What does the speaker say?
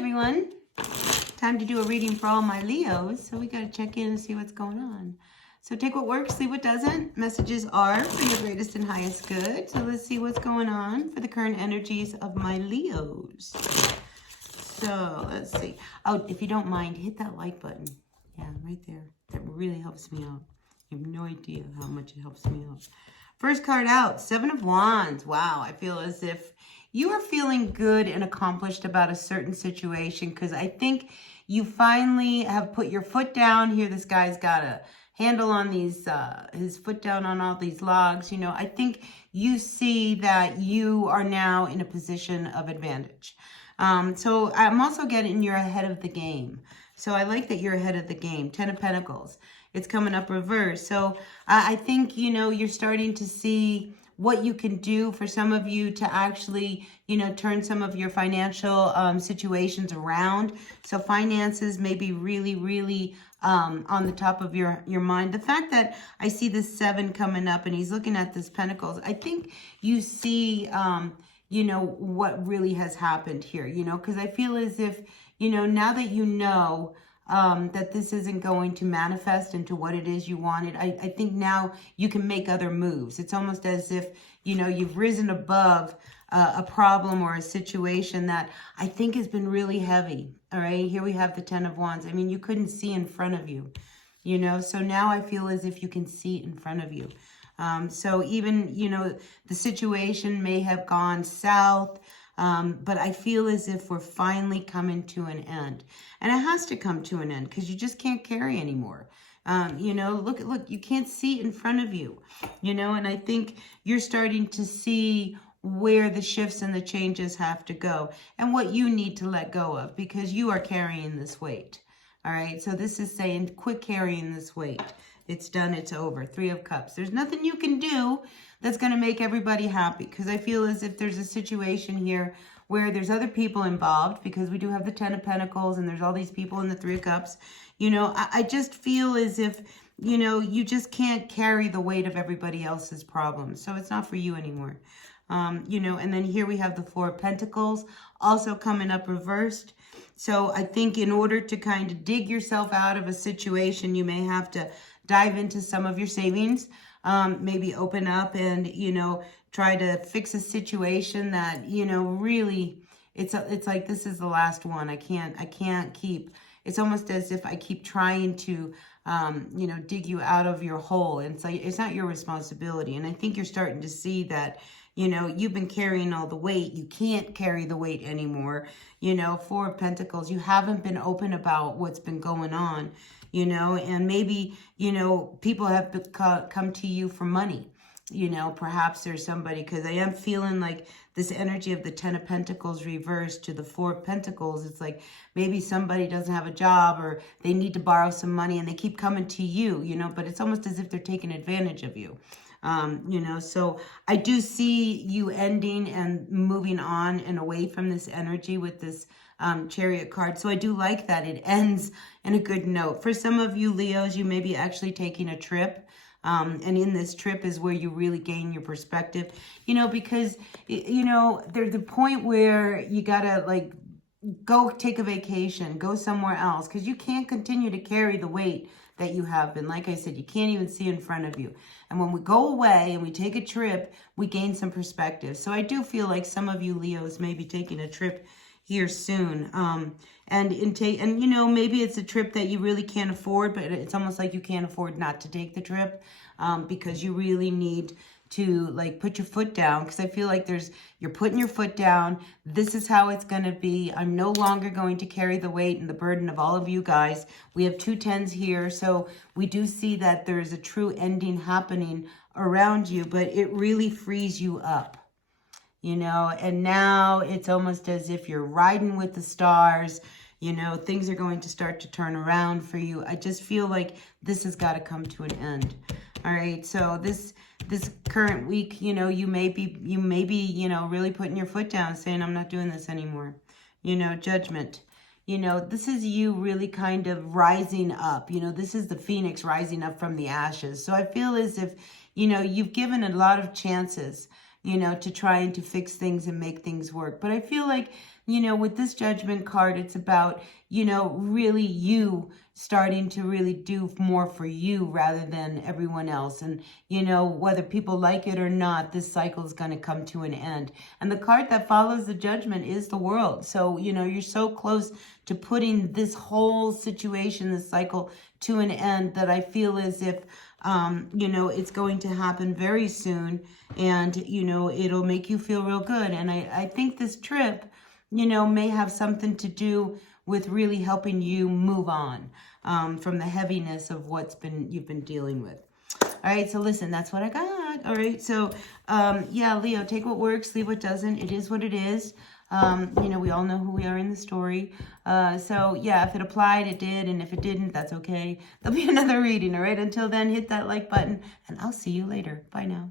everyone. Time to do a reading for all my Leos. So we got to check in and see what's going on. So take what works, leave what doesn't. Messages are for your greatest and highest good. So let's see what's going on for the current energies of my Leos. So let's see. Oh, if you don't mind, hit that like button. Yeah, right there. That really helps me out. You have no idea how much it helps me out. First card out, 7 of Wands. Wow, I feel as if you are feeling good and accomplished about a certain situation because I think you finally have put your foot down here. This guy's got a handle on these, his foot down on all these logs. You know, I think you see that you are now in a position of advantage. So I'm also getting you're ahead of the game. So I like that you're ahead of the game. 10 of Pentacles. It's coming up reverse. So I think, you know, you're starting to see what you can do for some of you to actually, you know, turn some of your financial situations around. So finances may be really, really on the top of your mind. The fact that I see this 7 coming up and he's looking at this Pentacles, I think you see, you know, what really has happened here, you know, because I feel as if, you know, now that you know that this isn't going to manifest into what it is you wanted, I think now you can make other moves. It's almost as if, you know, you've risen above a problem or a situation that I think has been really heavy. All right, here we have the 10 of Wands. I mean, you couldn't see in front of you, you know, so now I feel as if you can see in front of you. So even, you know, the situation may have gone south, but I feel as if we're finally coming to an end. And it has to come to an end because you just can't carry anymore. You know, look, you can't see in front of you, you know, and I think you're starting to see where the shifts and the changes have to go and what you need to let go of because you are carrying this weight. All right, so this is saying quit carrying this weight. It's done, it's over. 3 of Cups. There's nothing you can do that's going to make everybody happy because I feel as if there's a situation here where there's other people involved because we do have the 10 of Pentacles and there's all these people in the 3 of Cups. You know, I just feel as if, you know, you just can't carry the weight of everybody else's problems. So it's not for you anymore. You know, and then here we have the 4 of Pentacles also coming up reversed. So I think in order to kind of dig yourself out of a situation, you may have to dive into some of your savings, maybe open up and, you know, try to fix a situation that, you know, really, it's like this is the last one. I can't keep, it's almost as if I keep trying to, you know, dig you out of your hole. And it's like, it's not your responsibility. And I think you're starting to see that, you know, you've been carrying all the weight. You can't carry the weight anymore. You know, 4 of Pentacles, you haven't been open about what's been going on, you know, and maybe, you know, people have come to you for money. You know, perhaps there's somebody, because I am feeling like this energy of the 10 of Pentacles reversed to the 4 of Pentacles. It's like maybe somebody doesn't have a job or they need to borrow some money and they keep coming to you, you know, but it's almost as if they're taking advantage of you. You know, so I do see you ending and moving on and away from this energy with this Chariot card. So I do like that it ends in a good note. For some of you Leos, you may be actually taking a trip. And in this trip is where you really gain your perspective, you know, because, you know, there's the point where you gotta like go take a vacation, go somewhere else, because you can't continue to carry the weight that you have been. Like I said, you can't even see in front of you. And when we go away and we take a trip, we gain some perspective. So I do feel like some of you Leos may be taking a trip here soon. And you know, maybe it's a trip that you really can't afford, but it's almost like you can't afford not to take the trip because you really need to like put your foot down, because I feel like you're putting your foot down. This is how it's going to be. I'm no longer going to carry the weight and the burden of all of you guys. We have 2 10s here, so we do see that there's a true ending happening around you, but it really frees you up, you know, and now it's almost as if you're riding with the stars. You know, things are going to start to turn around for you. I just feel like this has got to come to an end. All right, so this current week, you know, you may be, you know, really putting your foot down, saying, I'm not doing this anymore. You know, Judgment. You know, this is you really kind of rising up. You know, this is the phoenix rising up from the ashes. So I feel as if, you know, you've given a lot of chances, you know, to trying to fix things and make things work. But I feel like, you know, with this Judgment card, it's about, you know, really you starting to really do more for you rather than everyone else. And, you know, whether people like it or not, this cycle is going to come to an end. And the card that follows the Judgment is the World. So, you know, you're so close to putting this whole situation, this cycle, to an end that I feel as if, you know, it's going to happen very soon, and, you know, it'll make you feel real good. And I think this trip, you know, may have something to do with really helping you move on from the heaviness of what's you've been dealing with. All right, so listen, that's what I got. All right, so yeah, Leo, take what works, leave what doesn't. It is what it is. You know, we all know who we are in the story. So yeah, if it applied, it did. And if it didn't, that's okay. There'll be another reading. All right, until then, hit that like button and I'll see you later. Bye now.